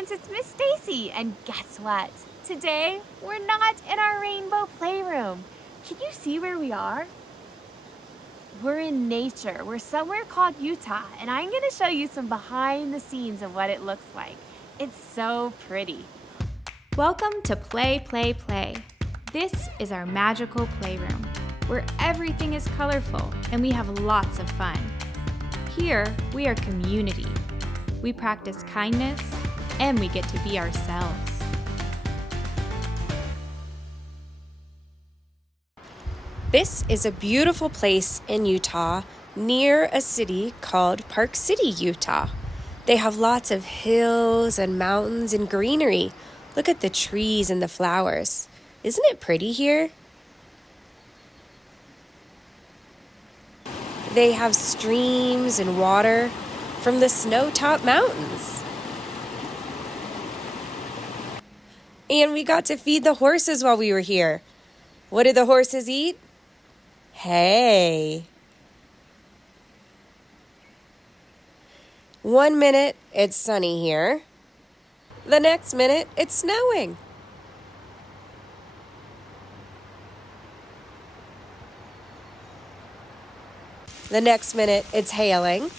friends, it's Miss Stacey, and guess what? Today, we're not in our rainbow playroom. Can you see where we are? We're in nature. We're somewhere called Utah, and I'm gonna show you some behind the scenes of what it looks like. It's so pretty. Welcome to Play, Play, Play. This is our magical playroom, where everything is colorful and we have lots of fun. Here, we are community. We practice kindness, and we get to be ourselves. This is a beautiful place in Utah near a city called Park City, Utah. They have lots of hills and mountains and greenery. Look at the trees and the flowers. Isn't it pretty here? They have streams and water from the snow-topped mountains. And we got to feed the horses while we were here. What did the horses eat? Hay. 1 minute it's sunny here. The next minute it's snowing. The next minute it's hailing.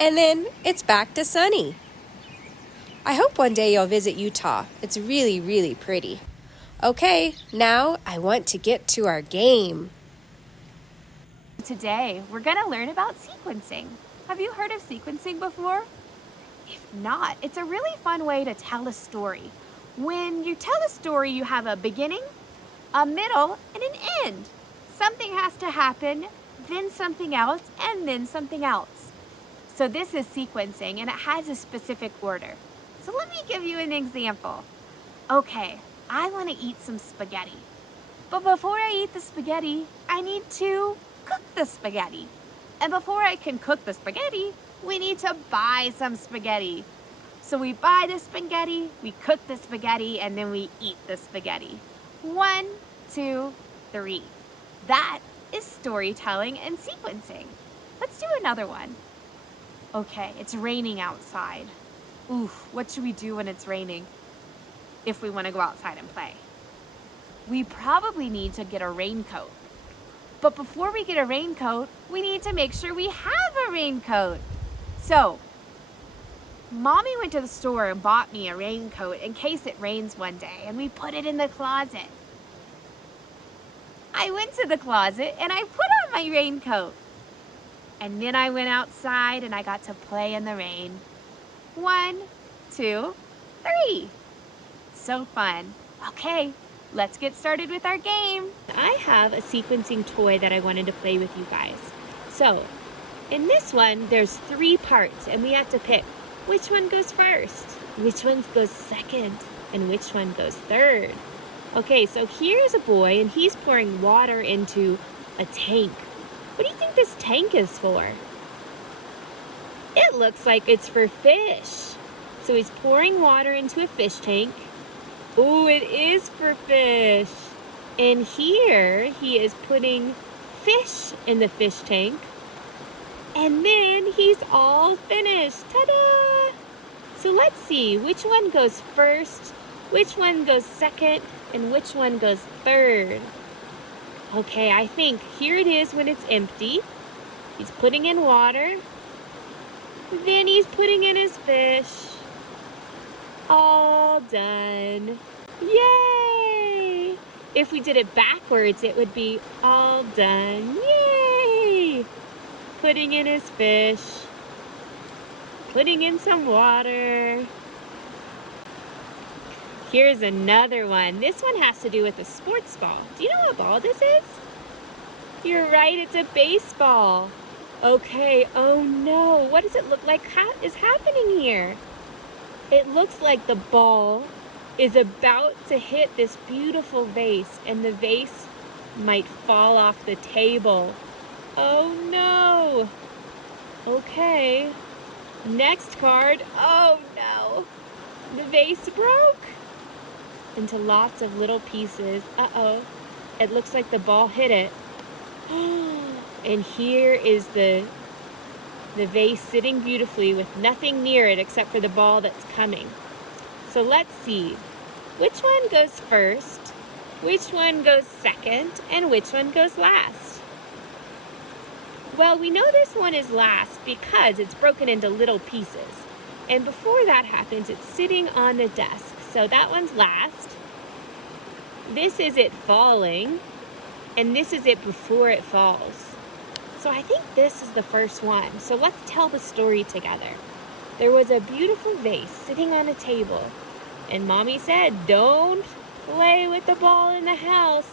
And then it's back to sunny. I hope one day you'll visit Utah. It's really, really pretty. Okay, now I want to get to our game. Today, we're gonna learn about sequencing. Have you heard of sequencing before? If not, it's a really fun way to tell a story. When you tell a story, you have a beginning, a middle, and an end. Something has to happen, then something else, and then something else. So this is sequencing, and it has a specific order. So let me give you an example. Okay, I want to eat some spaghetti. But before I eat the spaghetti, I need to cook the spaghetti. And before I can cook the spaghetti, we need to buy some spaghetti. So we buy the spaghetti, we cook the spaghetti, and then we eat the spaghetti. 1, 2, 3. That is storytelling and sequencing. Let's do another one. Okay, it's raining outside. Oof, what should we do when it's raining if we want to go outside and play? We probably need to get a raincoat. But before we get a raincoat, we need to make sure we have a raincoat. So, Mommy went to the store and bought me a raincoat in case it rains one day, and we put it in the closet. I went to the closet and I put on my raincoat. And then I went outside and I got to play in the rain. 1, 2, 3. So fun. Okay, let's get started with our game. I have a sequencing toy that I wanted to play with you guys. So, in this one, there's 3 parts and we have to pick which one goes first, which one goes second, and which one goes third. Okay, so here's a boy and he's pouring water into a tank. What do you think this tank is for? It looks like it's for fish. So he's pouring water into a fish tank. Oh, it is for fish. And here he is putting fish in the fish tank. And then he's all finished. Ta-da! So let's see which one goes first, which one goes second, and which one goes third. Okay, I think here it is when it's empty. He's putting in water. Then he's putting in his fish. All done. Yay! If we did it backwards, it would be all done. Yay! Putting in his fish. Putting in some water. Here's another one. This one has to do with a sports ball. Do you know what ball this is? You're right, it's a baseball. Okay, oh no, what does it look like is happening here? It looks like the ball is about to hit this beautiful vase and the vase might fall off the table. Oh no. Okay, next card. Oh no, the vase broke into lots of little pieces. Uh-oh, it looks like the ball hit it. And here is the The vase sitting beautifully with nothing near it except for the ball that's coming. So let's see. Which one goes first? Which one goes second? And which one goes last? Well, we know this one is last because it's broken into little pieces. And before that happens, it's sitting on the desk. So that one's last. This is it falling. And this is it before it falls. So I think this is the first one. So let's tell the story together. There was a beautiful vase sitting on a table. And Mommy said, don't play with the ball in the house.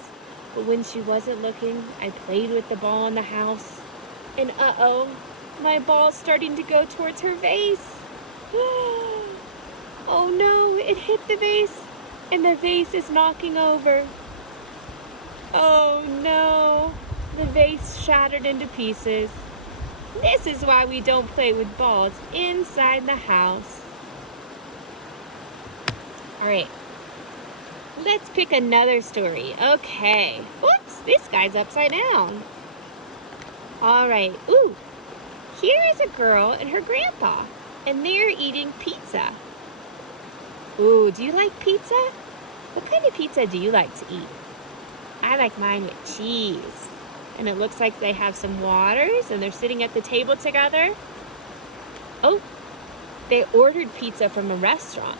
But when she wasn't looking, I played with the ball in the house. And uh-oh, my ball's starting to go towards her vase. Oh no, it hit the vase. And the vase is knocking over. Oh no, the vase shattered into pieces. This is why we don't play with balls inside the house. All right, let's pick another story. Okay, whoops, this guy's upside down. All right, ooh, here is a girl and her grandpa, and they're eating pizza. Ooh, do you like pizza? What kind of pizza do you like to eat? I like mine with cheese. And it looks like they have some waters and they're sitting at the table together. Oh, they ordered pizza from a restaurant.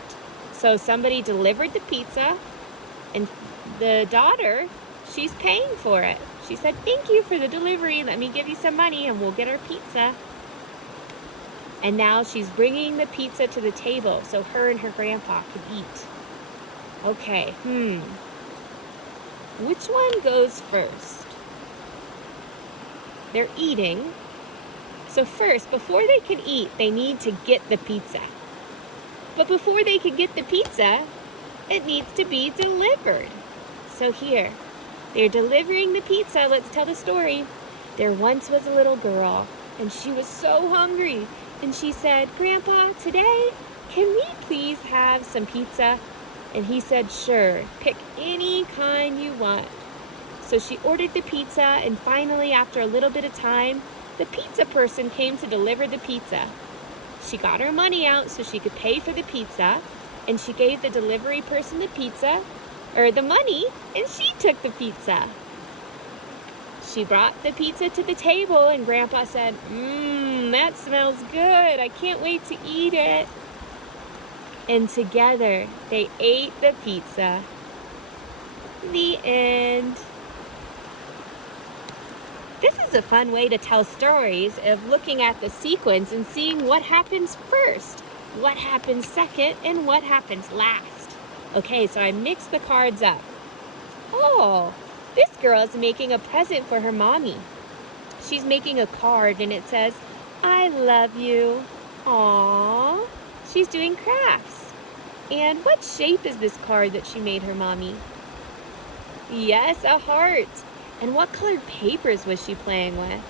So somebody delivered the pizza and the daughter, she's paying for it. She said, thank you for the delivery. Let me give you some money and we'll get our pizza. And now she's bringing the pizza to the table so her and her grandpa can eat. Okay, which one goes first? They're eating. So first, before they can eat, they need to get the pizza. But before they can get the pizza, it needs to be delivered. So here, they're delivering the pizza. Let's tell the story. There once was a little girl, and she was so hungry. And she said, Grandpa, today, can we please have some pizza? And he said, sure, pick any kind you want. So she ordered the pizza, and finally, after a little bit of time, the pizza person came to deliver the pizza. She got her money out so she could pay for the pizza, and she gave the delivery person the pizza, or the money, and she took the pizza. She brought the pizza to the table, and Grandpa said, that smells good. I can't wait to eat it. And together, they ate the pizza. The end. This is a fun way to tell stories of looking at the sequence and seeing what happens first, what happens second, and what happens last. Okay, so I mixed the cards up. Oh, this girl is making a present for her mommy. She's making a card and it says, I love you. Aww. She's doing crafts. And what shape is this card that she made her mommy? Yes, a heart. And what colored papers was she playing with?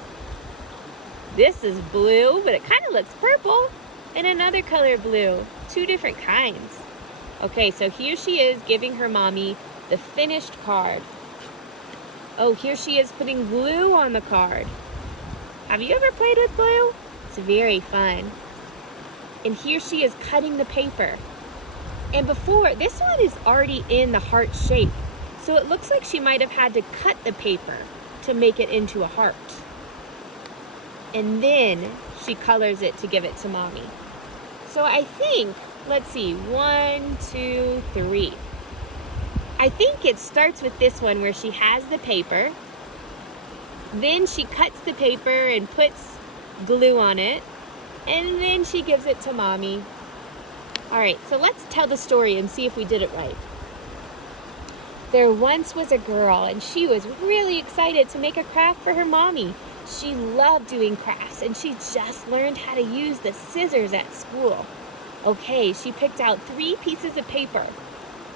This is blue, but it kind of looks purple. And another color blue. Two different kinds. Okay, so here she is giving her mommy the finished card. Oh, here she is putting glue on the card. Have you ever played with glue? It's very fun. And here she is cutting the paper. And before, this one is already in the heart shape. So it looks like she might have had to cut the paper to make it into a heart. And then she colors it to give it to mommy. So I think, let's see, 1, 2, 3. I think it starts with this one where she has the paper. Then she cuts the paper and puts glue on it. And then she gives it to mommy. All right, so let's tell the story and see if we did it right. There once was a girl, and she was really excited to make a craft for her mommy. She loved doing crafts, and she just learned how to use the scissors at school. Okay, she picked out 3 pieces of paper.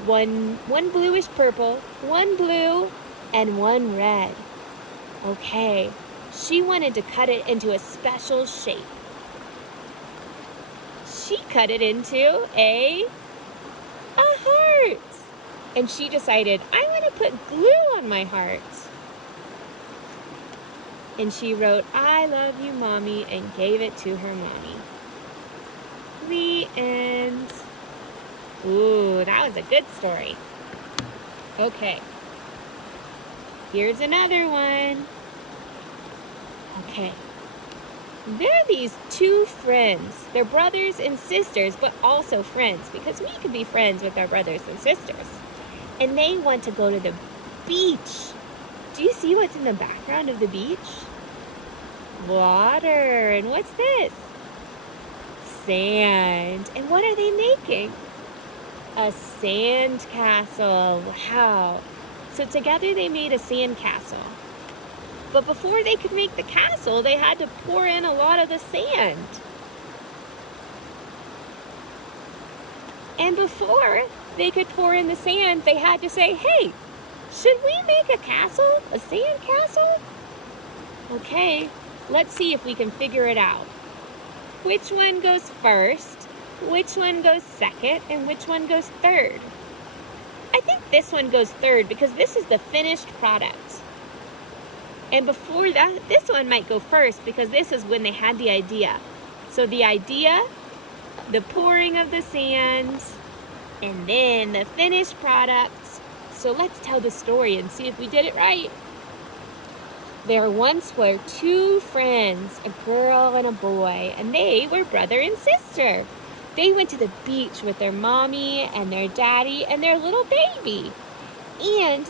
One bluish purple, 1 blue, and 1 red. Okay, she wanted to cut it into a special shape. She cut it into a heart. And she decided, I want to put glue on my heart. And she wrote, "I love you, Mommy," and gave it to her mommy. The end. Ooh, that was a good story. Okay. Here's another one. Okay. There are these two friends. They're brothers and sisters, but also friends, because we could be friends with our brothers and sisters. And they want to go to the beach. Do you see what's in the background of the beach? Water. And what's this? Sand. And what are they making? A sand castle. Wow. So together they made a sand castle. But before they could make the castle, they had to pour in a lot of the sand. And before they could pour in the sand, they had to say, "Hey, should we make a castle? A sand castle?" Okay, let's see if we can figure it out. Which one goes first? Which one goes second? And which one goes third? I think this one goes third because this is the finished product. And before that, this one might go first because this is when they had the idea. So the idea, the pouring of the sand, and then the finished product. So let's tell the story and see if we did it right. There once were two friends, a girl and a boy, and they were brother and sister. They went to the beach with their mommy and their daddy and their little baby. And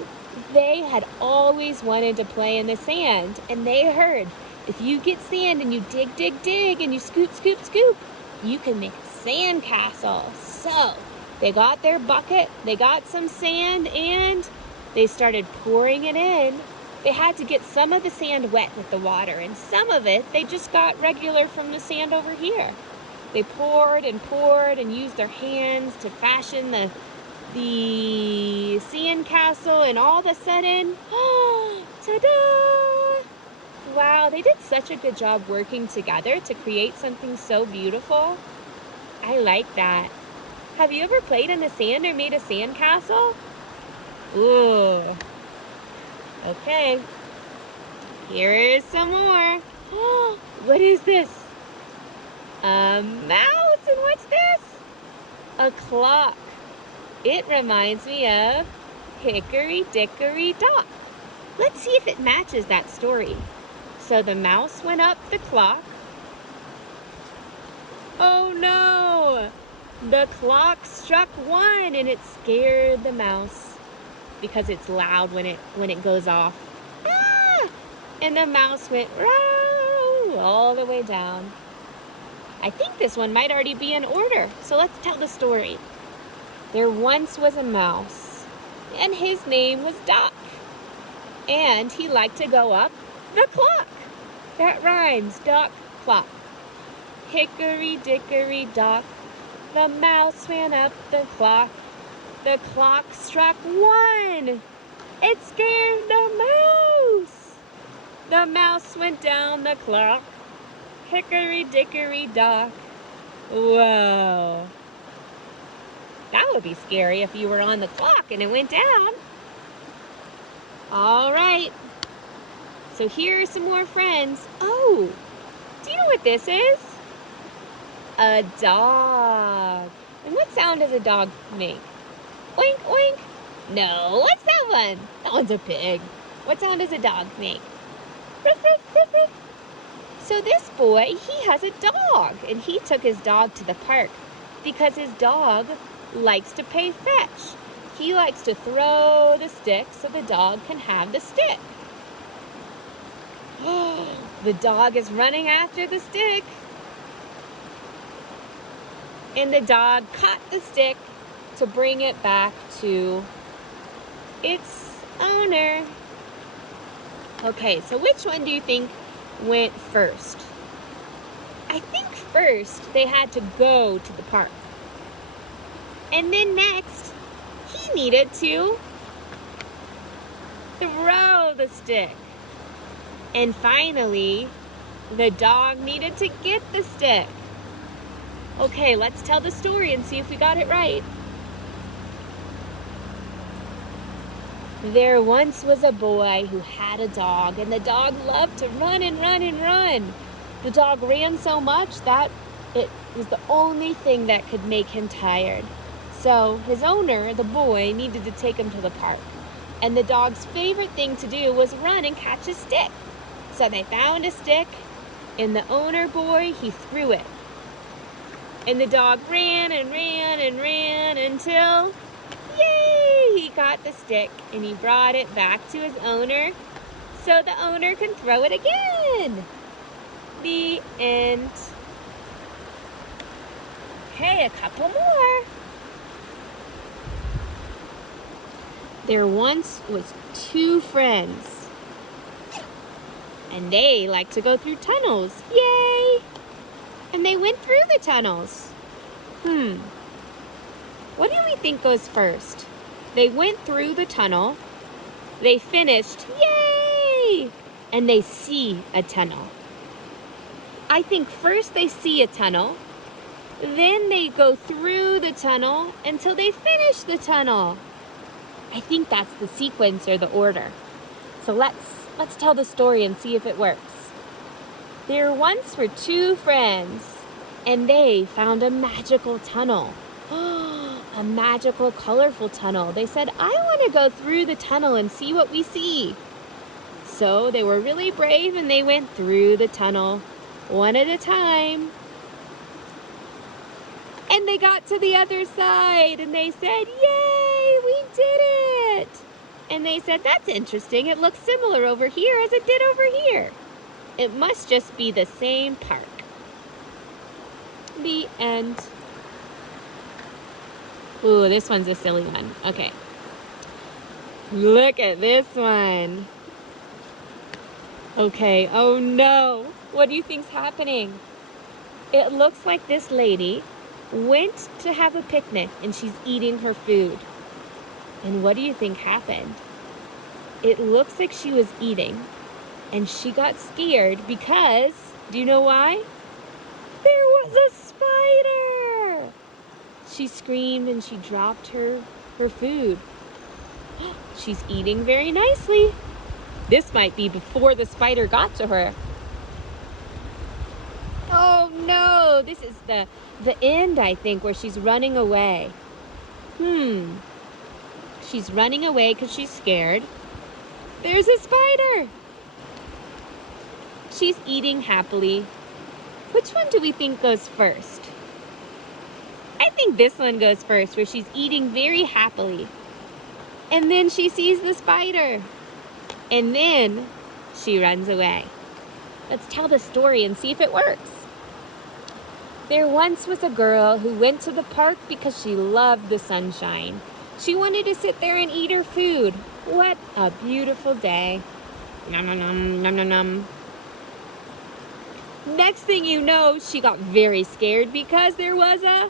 they had always wanted to play in the sand. And they heard, if you get sand and you dig, dig, dig, and you scoop, scoop, scoop, you can make a sand castle. So they got their bucket, they got some sand, and they started pouring it in. They had to get some of the sand wet with the water, and some of it they just got regular from the sand over here. They poured and used their hands to fashion the sand castle, and all of a sudden, ta-da! Wow, they did such a good job working together to create something so beautiful. I like that. Have you ever played in the sand or made a sand castle? Ooh. Okay. Here is some more. What is this? A mouse, and what's this? A clock. It reminds me of Hickory Dickory Dock. Let's see if it matches that story. So the mouse went up the clock. Oh no! The clock struck one, and it scared the mouse because it's loud when it goes off. Ah! And the mouse went all the way down. I think this one might already be in order, so let's tell the story. There once was a mouse, and his name was Doc, and he liked to go up the clock. That rhymes, Doc, clock. Hickory Dickory Dock, the mouse ran up the clock. The clock struck one. It scared the mouse. The mouse went down the clock. Hickory Dickory Dock. Whoa. That would be scary if you were on the clock and it went down. All right. So here are some more friends. Oh, do you know what this is? A dog. And what sound does a dog make? Oink, oink. No, what's that one? That one's a pig. What sound does a dog make? Ruff, ruff, ruff, ruff. So this boy, he has a dog, and he took his dog to the park because his dog likes to play fetch. He likes to throw the stick so the dog can have the stick. The dog is running after the stick. And the dog caught the stick to bring it back to its owner. Okay, so which one do you think went first? I think first they had to go to the park. And then next, he needed to throw the stick. And finally, the dog needed to get the stick. Okay, let's tell the story and see if we got it right. There once was a boy who had a dog, and the dog loved to run and run and run. The dog ran so much that it was the only thing that could make him tired. So his owner, the boy, needed to take him to the park. And the dog's favorite thing to do was run and catch a stick. So they found a stick, and the owner boy, he threw it. And the dog ran and ran and ran until, yay, he caught the stick and he brought it back to his owner so the owner can throw it again. The end. Okay, a couple more. There once was two friends, and they like to go through tunnels. Yay! And they went through the tunnels. What do we think goes first? They went through the tunnel, they finished, yay! And they see a tunnel. I think first they see a tunnel, then they go through the tunnel until they finish the tunnel. I think that's the sequence or the order. So let's tell the story and see if it works. There once were two friends, and they found a magical tunnel. A magical, colorful tunnel. They said, I want to go through the tunnel and see what we see. So they were really brave and they went through the tunnel one at a time. And they got to the other side and they said, yay, we did it. And they said, that's interesting. It looks similar over here as it did over here. It must just be the same park. The end. Ooh, this one's a silly one. Okay. Look at this one. Okay, oh no. What do you think's happening? It looks like this lady went to have a picnic and she's eating her food. And what do you think happened? It looks like she was eating and she got scared because, do you know why? There was a spider! She screamed and she dropped her food. She's eating very nicely. This might be before the spider got to her. Oh no, this is the end, I think, where she's running away. She's running away because she's scared. There's a spider. She's eating happily. Which one do we think goes first? I think this one goes first, where she's eating very happily. And then she sees the spider. And then she runs away. Let's tell the story and see if it works. There once was a girl who went to the park because she loved the sunshine. She wanted to sit there and eat her food. What a beautiful day. Nom, nom, nom, nom, nom, nom. Next thing you know, she got very scared because there was a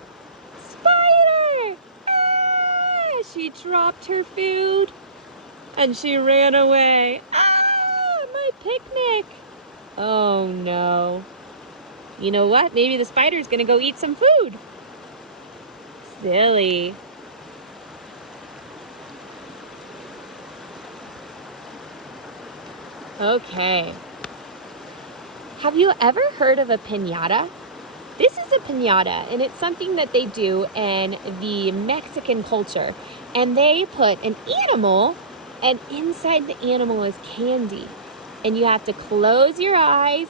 spider. Ah! She dropped her food and she ran away. Ah, my picnic. Oh no. You know what? Maybe the spider's gonna go eat some food. Silly. Okay. Have you ever heard of a piñata? This is a piñata, and it's something that they do in the Mexican culture. And they put an animal, and inside the animal is candy. And you have to close your eyes,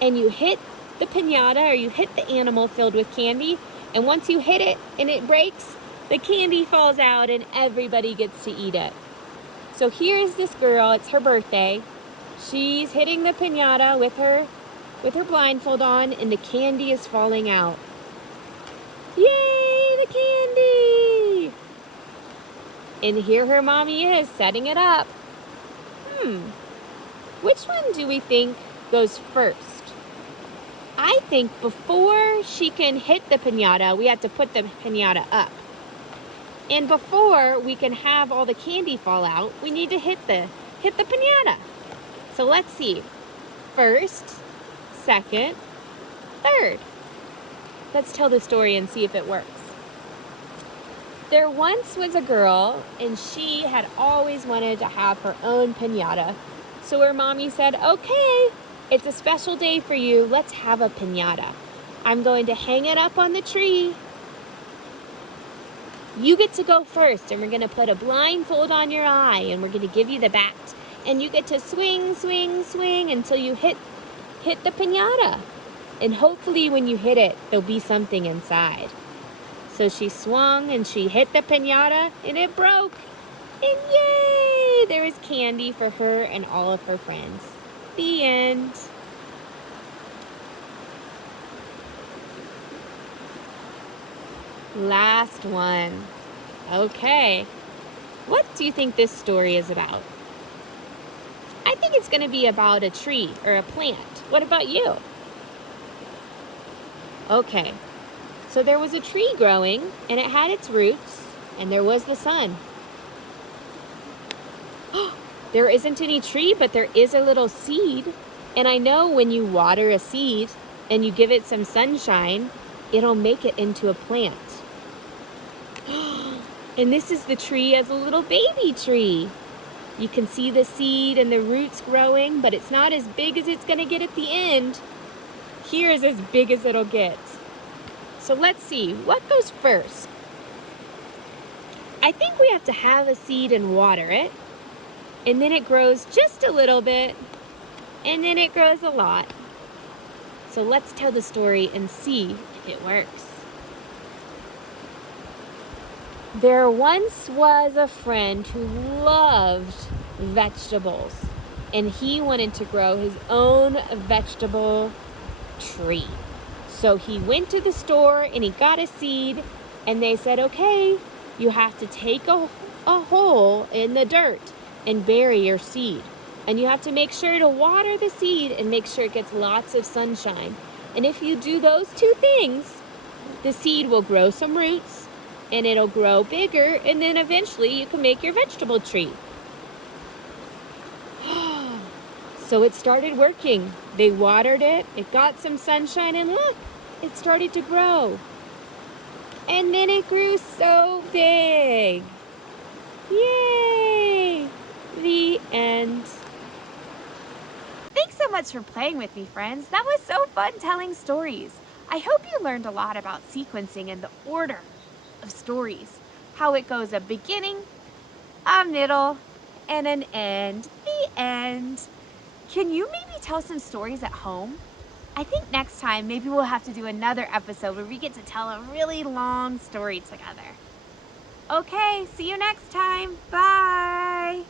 and you hit the piñata, or you hit the animal filled with candy. And once you hit it and it breaks, the candy falls out and everybody gets to eat it. So here is this girl, it's her birthday. She's hitting the piñata with her blindfold on, and the candy is falling out. Yay, the candy! And here her mommy is setting it up. Which one do we think goes first? I think before she can hit the piñata, we have to put the piñata up. And before we can have all the candy fall out, we need to hit the piñata. So let's see. First, second, third. Let's tell the story and see if it works. There once was a girl, and she had always wanted to have her own piñata. So her mommy said, okay, it's a special day for you. Let's have a piñata. I'm going to hang it up on the tree. You get to go first, and we're going to put a blindfold on your eye, and we're going to give you the bat. And you get to swing, swing, swing until you hit the piñata. And hopefully when you hit it, there'll be something inside. So she swung and she hit the piñata and it broke. And yay! There was candy for her and all of her friends. The end. Last one. Okay. What do you think this story is about? I think it's going to be about a tree or a plant. What about you? Okay. So there was a tree growing, and it had its roots, and there was the sun. There isn't any tree, but there is a little seed. And I know when you water a seed and you give it some sunshine, it'll make it into a plant. And this is the tree as a little baby tree. You can see the seed and the roots growing, but it's not as big as it's going to get at the end. Here's as big as it'll get. So let's see, what goes first? I think we have to have a seed and water it, and then it grows just a little bit, and then it grows a lot. So let's tell the story and see if it works. There once was a friend who loved vegetables, and he wanted to grow his own vegetable tree. So he went to the store and he got a seed, and they said, okay, you have to take a hole in the dirt and bury your seed. And you have to make sure to water the seed and make sure it gets lots of sunshine. And if you do those two things, the seed will grow some roots and it'll grow bigger, and then eventually you can make your vegetable tree. So it started working. They watered it, it got some sunshine, and look, it started to grow. And then it grew so big. Yay! The end. Thanks so much for playing with me, friends. That was so fun telling stories. I hope you learned a lot about sequencing and the order of stories. How it goes a beginning, a middle, and an end. The end. Can you maybe tell some stories at home? I think next time maybe we'll have to do another episode where we get to tell a really long story together. Okay, see you next time. Bye.